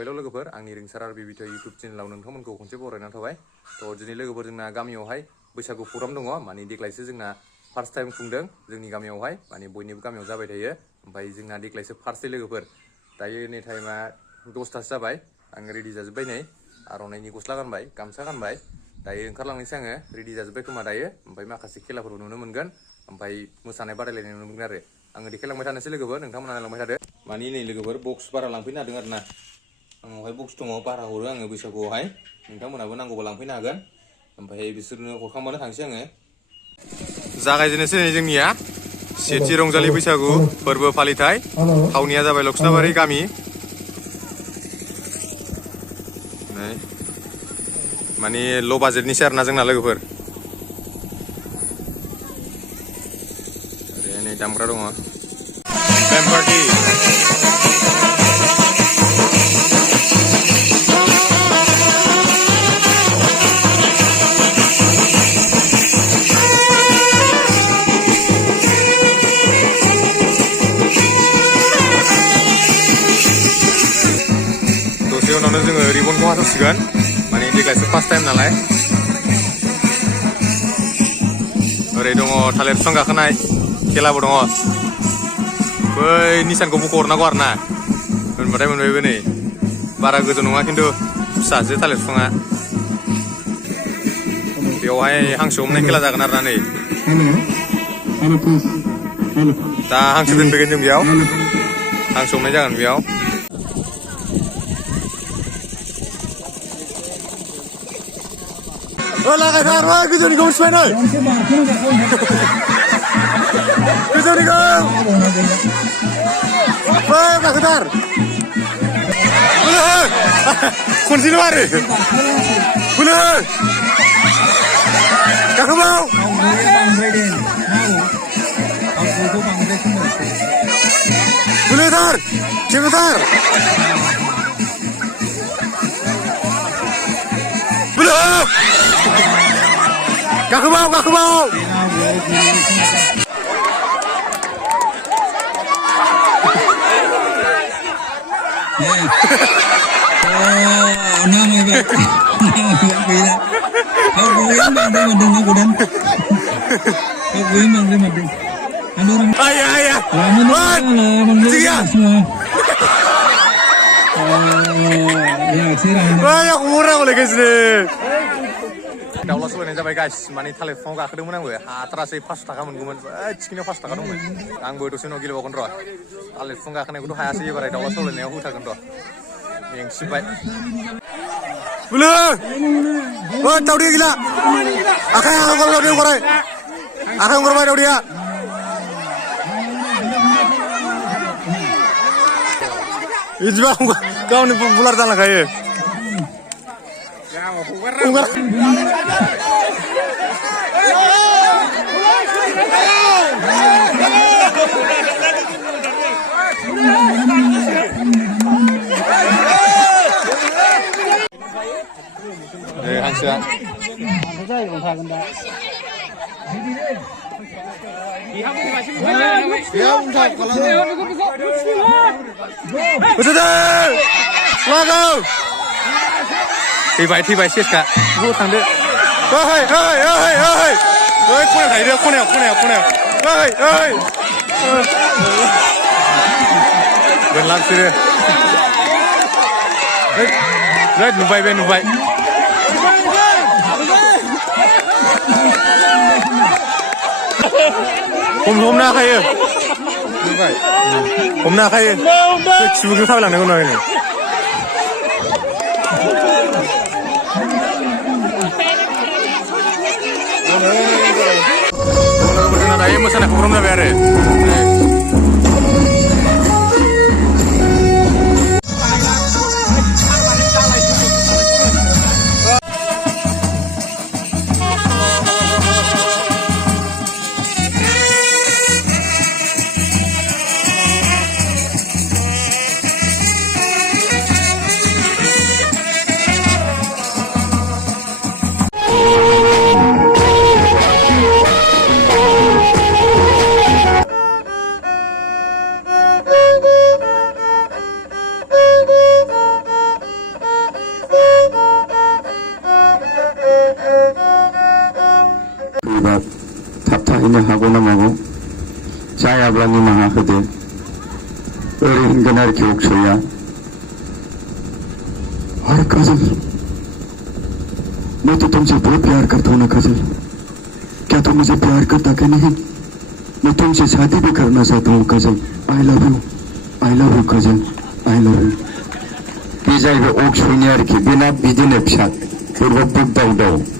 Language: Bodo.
हेल' लोगोफोर आंनि रिंसार बिबिथ इउटुब चेनेलाव नोंथांमोनखौ खनसे बरायनानै थाबाय। दिनै लोगोफोर जोंना गामियावहाय बैसागु प्रग्राम दङ। माने देग्लायसो जोंना फार्स्ट टाइम खुंदों जोंनि गामियावहाय। माने बयनिबो गामियाव जाबाय थायो। ओमफ्राय जोंना देग्लायसो फार्स्ट लोगोफोर। दायो नै टाइमा 10थासो जाबाय। आं रेडि जाजोब्बाय नै। आर'नाइनि गस्ला गानबाय, गामसा गानबाय। दायो ओंखारलांनोसै आङो। रेडि जाजोब्बाय खोमा दायो। ओमफ्राय माखासे खेलाफोरबो नुनो मोनगोन। ओमफ्राय मोसानाय बादायलायनाय नुनो मोनगोन आरो। आङो देखायलांबाय थानोसै लोगोफोर, नोंथांमोना नायलांबाय थादो। माने नै लोगोफोर बक्स बारा लांफैनो हादों आरो ना। आंनावहाय बक्स दङ, बारा हरो आङो बैसागुआवहाय। नोंथांमोनाबो नांगौबा लांफैनो हागोन। ओमफ्राय बिसोरनो हरखांबानो थांसै आङो। जागायजेननोसै नै जोंनिया सेथि रंजालि बैसागु फोरबो फालिथाय। थावनिया जाबाय लक्ष्नाबारि गामि। माने ल' बाजेटनिसो आरोना जोंना लोगोफोर। नै दामग्रा दङ। बेम पार्टि। दसे उनावनो जोङो रिबनखौ हास'सिगोन। माने देग्लायसो फार्स्ट टाइम नालाय। ओरै दङ थालिर बिफां गाखोनाय खेलाबो दङ। बै निसानखौ बख'हरनांगौ आरो ना, मोनबाथाय मोनबायबो नै। बारा गोजौ नङा खिन्थु फिसासो थालिर बिफाङा। बेवहाय हांसो हमनाय खेला जागोन आरो ना नै। दा हांसो दोनफैगोन जों बेयाव। हांसो हमनाय जागोन बेयाव। लागायथार गोजौनिखौ मिथिबाय नै। गोजौनिखौ गाखोथार। खनसेल' आरो गाखोबाव। बोलोथार खेबोथार। गाखोबाव गाखोबाव। दाउला सलायनाय जाबाय गाइस। माने थालिर बिफाङाव गाखोदोंमोन आंबो, हाथारासै। 5 थाखा मोनगौमोन। थिखिनियाव 5 थाखा दंमोन। आंबो दसे उनाव गेलेबावगोन र'। थालिर बिफां गाखोनायखौथ' हायासै एबारै। दाउला सलायनायाव होथारगोन र'। मेंसिबाय। बोलो दाउदैया गैला। आखाइ हंगारबाय। आखाइ हंगारबाय दाउदैया। बिदिबा गावनि बुलार जालांखायो। हांसोआ थैबाय सेसखा। थांदो। खनायाव थाहैदो। खनायाव बोनला बिसोरो। नुबाय बे नुबाय। हमनो हाखायो। हमनो हाखायो। खिबुजों थाबायलांनांगौ नङा। जोंना दायो मोसानाय प्रग्राम जाबाय आरो। बोरैबा थाबथाहैनो हागौ ना मागौ जायाब्ला निमाहा होदो ओरै होनगोन आरोखि अक्षया और काजल मैं तो तुमसे बहुत प्यार करता हूँ ना काजल क्या तुम मुझे प्यार करता क्या नहीं मैं तुमसे शादी भी करना चाहता हूँ Kajal I love you Kajal I love you बे जाहैबाय अक्षयनि आरोखि बेना बिदिनो फिसा बोरैबा बुगदाव दाव